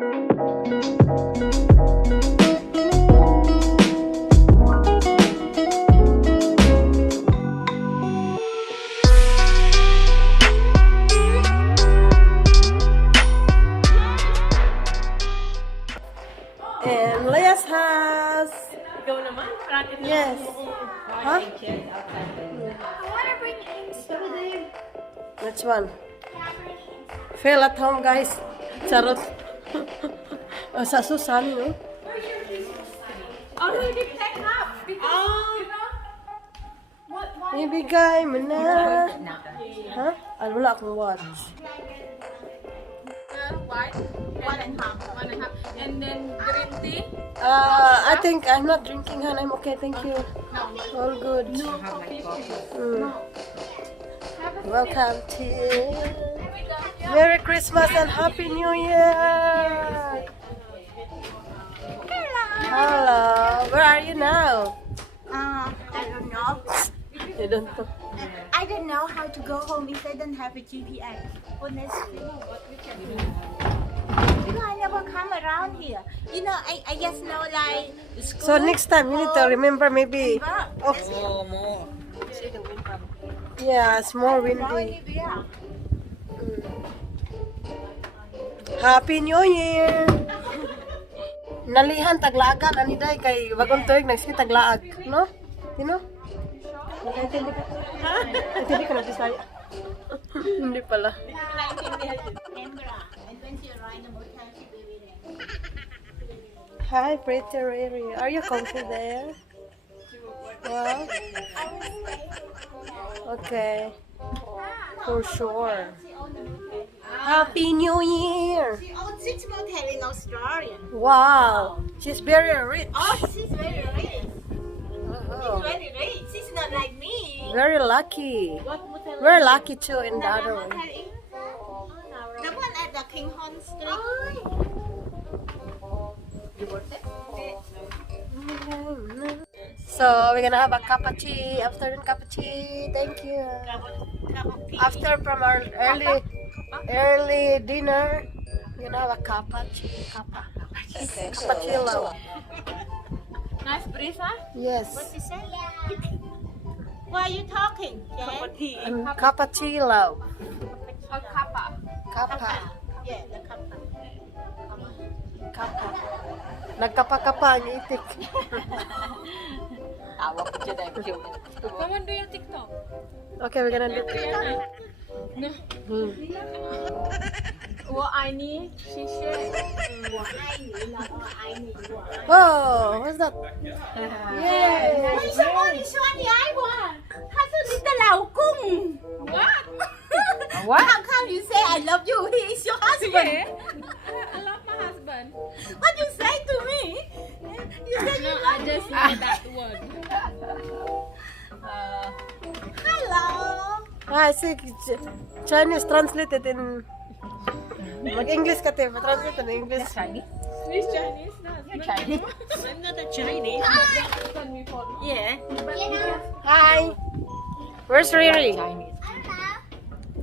And Leia's house. Ikaw naman? Yes. Huh? I want to bring in Which one? Feel at home, guys. Charot. Sa Susan, no? Oh, we did pack up because you know what? Ibigay mo na. Huh? Ano wala akong watch. White? 1.5. And then green tea? I think I'm not drinking, Han. I'm okay, thank you. No. All good. Mm. Welcome to Merry Christmas and Happy New Year. Hello. Where are you now? I don't know. You don't know. I don't know how to go home if I don't have a GPS. Honestly, because I never come around here. You know, I just know like school. So next time you need to remember maybe. Oh, more. yeah, it's more windy. Happy New Year. Nalihan taglaagan ani day kay bagong tuig nagsige taglaag, no? You know? Nakaintindi ka? Ha? Intindi ka na Bisaya? Hindi pala. Hi, pretty Riri. Are you comfy there? Well, okay. For sure. Happy New Year! She owns 6 motels in Australia. Wow, she's very rich. Oh, she's very rich. Oh, Very rich. She's not like me. very lucky. What motel? We're lucky too in the other one. The one at the King Hon Street. So we're gonna have a cup of tea, afternoon cup of tea. Thank you. After from our early dinner, we're gonna have a cup of tea. Cappuccino. Nice breeze, huh? Yes. What you say? Why are you talking, Jen? Cappuccino. Or kappa? Kappa. Yeah, the kappa. Kappa. Nagkapa-kapa ang itik. Tawa ko dyan ay cute. Come on, do your TikTok. Okay, we're gonna do it. No. What I need, she said. Whoa, what's that? Yay! 什么？你说你爱我？他是你的老公。 What? What? How come you say I love you? He is your husband. Yeah. I love my husband. What you say to me? You say No, you I love just me. know that word. Hello. I see Chinese translated in mag-English ka te, translate in English. Chinese? This Chinese? No, it's not Chinese. I'm not a Chinese. Yeah. Hi. Where's Riri? Chinese.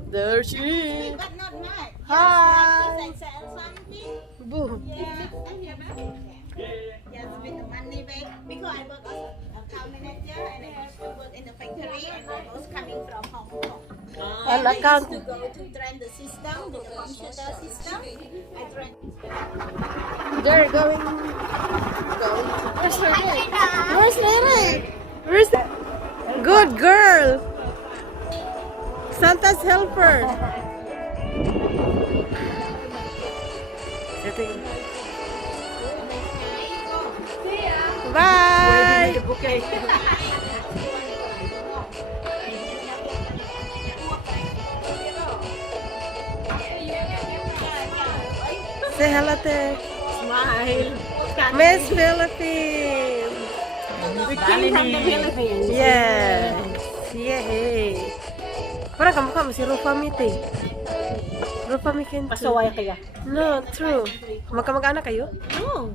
There she is. But not much. Hi. Yes, sell something. Boo. Yes, with the money back because I work as account manager and I used to work in the factory and I was coming from Hong Kong. An I account. used to go to train the system, the computer system. I train. They're going. Where's Riri? Where's Riri? Where's the good girl? Santa's helper. Sitting. Bye. Say hello to Smile. Miss Philippines. We came from the Philippines. Yes. Yay. Parang kamukha mo si Rufami te. Rufami Kento. Pasaway kaya? No, true. Magkamag-anak kayo? No.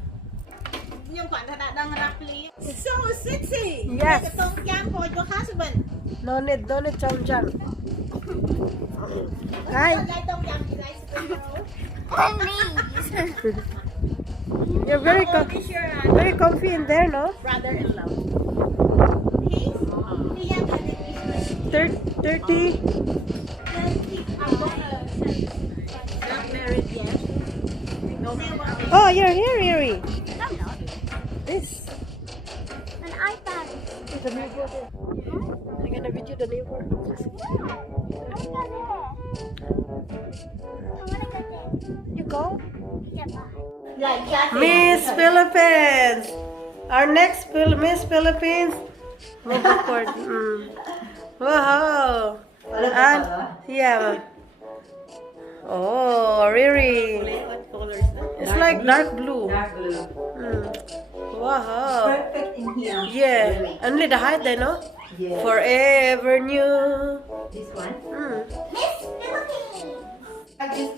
Yung pagkakadang roughly. So sexy. Yes. Like a tom yum for your husband. No need, chom chom. Hi. You're very very comfy in there, no? Brother-in-law. He have a 30. not married yet. Oh, you're here, Riri. I'm not. This. An iPad. The neighbor. I'm gonna video the neighbor. You go? Like Kathy. Miss Philippines. Our next Miss Philippines. Move forward. Wow. And yeah. Oh, Riri. What color is that? It's like dark blue. Dark blue. Wow. Perfect in here. Yeah. Only the height, I know. Yeah. Forever new. This one. Miss Philippines. Like this.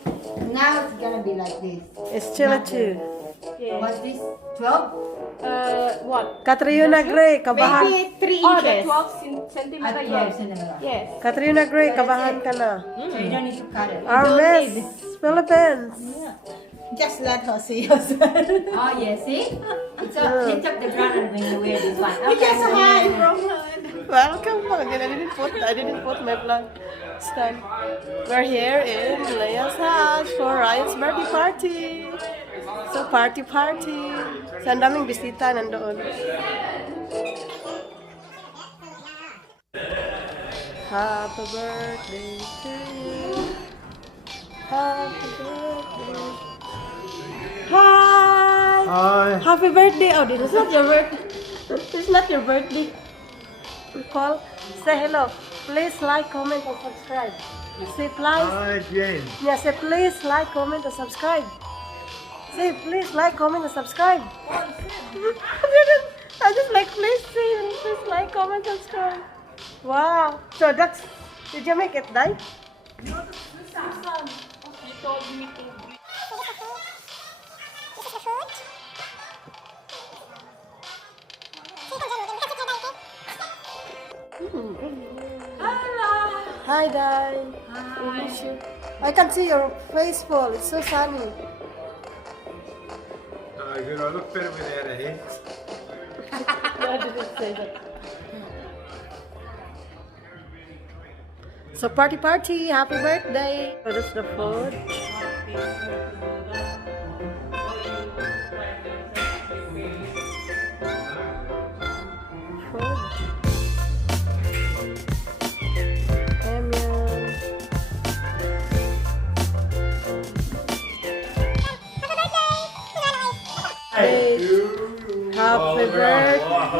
Now it's gonna be like this. It's chilly too. What's this? 12? What? Katrina Gray, kabahan. Maybe 3 Oh, the inches. 12 centimeter, At 12 yes. centimeter. Yes. Katrina Gray, kabahan ka na. So you don't need to cut it. Our Miss Philippines. Just let her see herself. Oh, yeah, see? It's up the ground when you wear this one. Just hide from her. Welcome back. I didn't put my vlog stand. We're here in Leia's house for Ryan's birthday party. So party. So ang daming bisita nandoon. Happy birthday to you. Happy birthday. Hi. Hi. Happy birthday. Oh, this is not your birthday. This is not your birthday. Call. Say hello. Please like, comment, and subscribe. Say please. Hi, Jane. Yeah, say please like, comment, and subscribe. Say please like, comment, and subscribe. I just like please like, comment, and subscribe. Wow. So that's. Did you make it die? You told me to. Hi, Dai. We miss you. I can see your face full. It's so sunny. You know, look better with that head. I didn't say that. So party, happy birthday. So that's the food.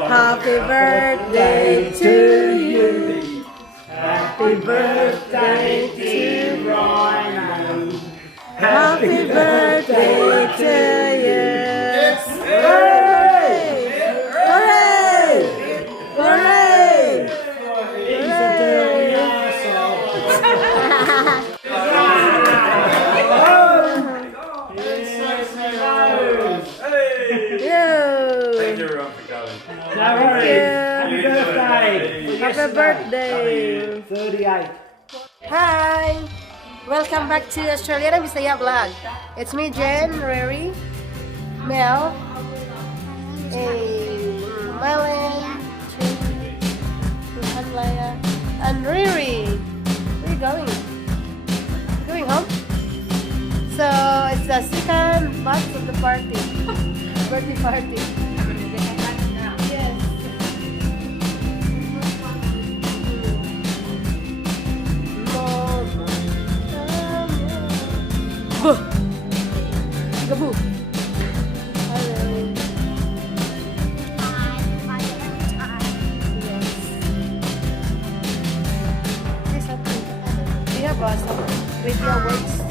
Happy birthday to you. Happy birthday to Ryan. Happy birthday to you. Hooray! Hooray! Hooray! Thank you, everyone, for coming. Happy birthday! 38. Hi! Welcome back to Australian Bisaya Vlog. It's me, Jen, Riri, Mel, Mylan, Leia, and Riri. Where are you going? You going home? So it's the second batch of the party. Birthday party. Yes. Gabu. Hello. Yes. Say something. Do you have some radio words?